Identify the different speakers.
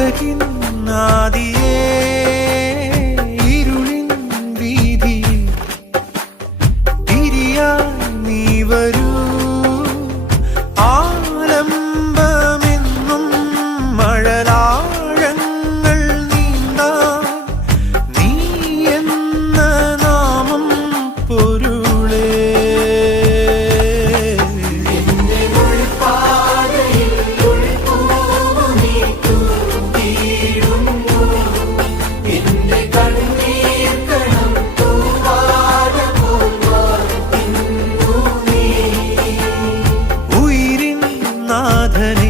Speaker 1: ഉലകിൻ നാദിയേ ഇരുളിൻ വീതിയിൽ തിരിയാൻ നീ വരൂ. ಸಾಧನೆ